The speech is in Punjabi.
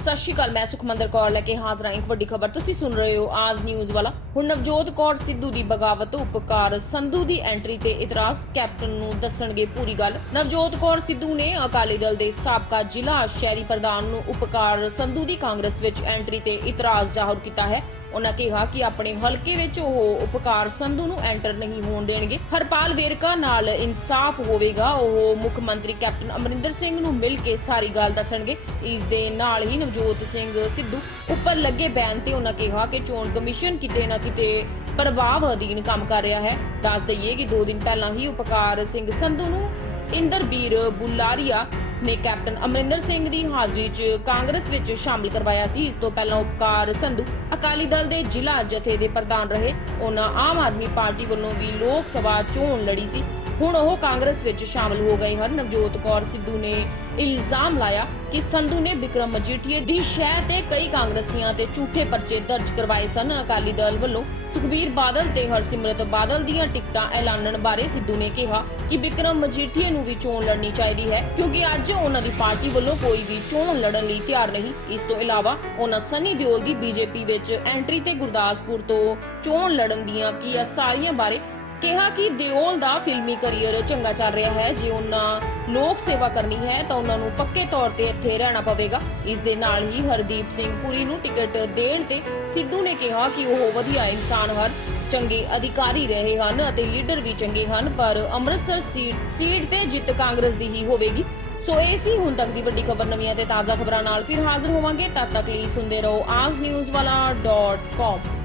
ਸਤਿ ਸ਼੍ਰੀ ਅਕਾਲ, ਮੈਂ ਸੁਖਮੰਦਰ ਕੌਰ ਲੈ ਕੇ ਹਾਜ਼ਰ ਹਾਂ ਇੱਕ ਵੱਡੀ ਖਬਰ। ਤੁਸੀਂ ਸੁਣ ਰਹੇ ਹੋ ਆਜ ਨਿਊਜ਼ ਵਾਲਾ। ਹੁਣ ਨਵਜੋਤ ਕੌਰ ਸਿੱਧੂ ਦੀ ਬਗਾਵਤ, ਉਪਕਾਰ ਸੰਧੂ ਦੀ ਐਂਟਰੀ ਤੇ ਇਤਰਾਜ਼ ਕੈਪਟਨ ਨੂੰ ਦੱਸਣਗੇ ਪੂਰੀ ਗੱਲ। ਨਵਜੋਤ ਕੌਰ ਸਿੱਧੂ ਨੇ ਅਕਾਲੀ ਦਲ ਦੇ ਸਾਬਕਾ ਜ਼ਿਲ੍ਹਾ ਸ਼ਹਿਰੀ ਪ੍ਰਧਾਨ ਨੂੰ ਉਪਕਾਰ ਸੰਧੂ ਦੀ ਕਾਂਗਰਸ ਵਿੱਚ ਐਂਟਰੀ ਤੇ ਇਤਰਾਜ਼ ਜ਼ਾਹਰ ਕੀਤਾ ਹੈ। ਉਹਨਾਂ ਕਿਹਾ ਕਿ ਆਪਣੇ ਹਲਕੇ ਵਿੱਚ ਉਹ ਉਪਕਾਰ ਸੰਧੂ ਨੂੰ ਐਂਟਰ ਨਹੀਂ ਹੋਣ ਦੇਣਗੇ। ਹਰਪਾਲ ਵੇਰਕਾ ਨਾਲ ਇਨਸਾਫ ਹੋਵੇਗਾ, ਉਹ ਮੁੱਖ ਮੰਤਰੀ ਕੈਪਟਨ ਅਮਰਿੰਦਰ ਸਿੰਘ ਨੂੰ ਮਿਲ ਕੇ ਸਾਰੀ ਗੱਲ ਦੱਸਣਗੇ। ਇਸ ਦੇ ਨਾਲ ਹੀ ਨਵਜੋਤ ਸਿੰਘ ਸਿੱਧੂ ਉੱਪਰ ਲੱਗੇ ਬਿਆਨ ਤੇ ਉਹਨਾਂ ਕਿਹਾ ਕਿ ਚੋਣ ਕਮਿਸ਼ਨ ਕਿਤੇ ਨਾ ਕਿਤੇ ਪ੍ਰਭਾਵ ਅਧੀਨ ਕੰਮ ਕਰ ਰਿਹਾ ਹੈ। ਦੱਸ ਦਈਏ ਕਿ 2 ਦਿਨ ਪਹਿਲਾਂ ਹੀ ਉਪਕਾਰ ਸਿੰਘ ਸੰਧੂ ਨੂੰ ਇੰਦਰਬੀਰ ਬੁਲਾਰੀਆ ਨੇ ਕੈਪਟਨ ਅਮਰਿੰਦਰ ਸਿੰਘ ਦੀ ਹਾਜ਼ਰੀ 'ਚ ਕਾਂਗਰਸ ਵਿੱਚ ਸ਼ਾਮਲ ਕਰਵਾਇਆ ਸੀ। ਇਸ ਤੋਂ ਪਹਿਲਾਂ ਉਪਕਾਰ ਸੰਧੂ ਅਕਾਲੀ ਦਲ ਦੇ ਜ਼ਿਲ੍ਹਾ ਜਥੇ ਦੇ ਪ੍ਰਧਾਨ ਰਹੇ। ਉਹਨਾਂ ਆਮ ਆਦਮੀ ਪਾਰਟੀ ਵੱਲੋਂ ਵੀ ਲੋਕ ਸਭਾ ਚੋਣ ਲੜੀ ਸੀ। ਹੁਣ ਉਹ ਕਾਂਗਰਸ ਵਿੱਚ ਸ਼ਾਮਲ ਹੋ ਗਏ ਹਨ। ਨਵਜੋਤ ਕੌਰ ਸਿੱਧੂ ਨੇ ਇਲਜ਼ਾਮ ਲਾਇਆ ਕਿ ਸੰਧੂ ਨੇ ਵਿਕਰਮ ਮਜੀਠੀਏ ਦੀ ਸ਼ਹਿ ਤੇ ਕਈ ਕਾਂਗਰਸੀਆਂ ਤੇ ਝੂਠੇ ਪਰਚੇ ਦਰਜ ਕਰਵਾਏ ਸਨ। ਅਕਾਲੀ ਦਲ ਵੱਲੋਂ ਸੁਖਬੀਰ ਬਾਦਲ ਤੇ ਹਰਸਿਮਰਤ ਬਾਦਲ ਦੀਆਂ ਟਿਕਟਾਂ ਐਲਾਨਣ ਬਾਰੇ ਸਿੱਧੂ ਨੇ ਕਿਹਾ ਕਿ ਵਿਕਰਮ ਮਜੀਠੀਏ ਨੂੰ ਵੀ ਚੋਣ ਲੜਨੀ ਚਾਹੀਦੀ ਹੈ, ਕਿਉਂਕਿ ਅੱਜ ਉਹਨਾਂ ਦੀ ਪਾਰਟੀ ਵੱਲੋਂ ਕੋਈ ਵੀ ਚੋਣ ਲੜਨ ਲਈ ਤਿਆਰ ਨਹੀਂ। ਇਸ ਤੋਂ ਇਲਾਵਾ ਉਹਨਾਂ ਸਨੀ ਦਿਓਲ ਦੀ ਬੀਜੇਪੀ ਵਿੱਚ ਐਂਟਰੀ ਤੇ ਗੁਰਦਾਸਪੁਰ ਤੋਂ ਚੋਣ ਲੜਨ ਦੀਆਂ ਕੀ ਸਾਰੀਆਂ ਬਾਰੇ ਕਿਹਾ ਕਿ ਦਿਓਲ ਦਾ ਫਿਲਮੀ ਕੈਰੀਅਰ ਚੰਗਾ ਚੱਲ ਰਿਹਾ ਹੈ। ਜੇ ਉਹਨਾਂ ਲੋਕ ਸੇਵਾ ਕਰਨੀ ਹੈ, ਤਾਂ ਉਹਨਾਂ ਨੂੰ ਪੱਕੇ ਤੌਰ ਤੇ ਇੱਥੇ ਰਹਿਣਾ ਪਵੇਗਾ। ਇਸ ਦੇ ਨਾਲ ਹੀ ਹਰਦੀਪ ਸਿੰਘ ਪੁਰੀ ਨੂੰ ਟਿਕਟ ਦੇਣ ਤੇ ਸਿੱਧੂ ਨੇ ਕਿਹਾ ਕਿ ਉਹ ਵਧੀਆ ਇਨਸਾਨ ਹਨ। ਚੰਗੇ ਅਧਿਕਾਰੀ ਰਹੇ ਹਨ ਅਤੇ ਲੀਡਰ ਵੀ ਚੰਗੇ ਹਨ, ਪਰ ਅੰਮ੍ਰਿਤਸਰ ਸੀਟ ਸੀਟ ਤੇ ਜਿੱਤ ਕਾਂਗਰਸ ਦੀ ਹੀ ਹੋਵੇਗੀ। ਸੋ ਇਹ ਸੀ ਹੁਣ ਤੱਕ ਦੀ ਵੱਡੀ ਖਬਰ ਨਵੀਆਂ ਤੇ ਤਾਜ਼ਾ ਖਬਰਾਂ ਨਾਲ। ਫਿਰ ਹਾਜ਼ਰ ਹੋਵਾਂਗੇ, ਤਦ ਤੱਕ ਲਈ ਸੁਣਦੇ ਰਹੋ ਆਜ ਨਿਊਜ਼ ਵਾਲਾ .com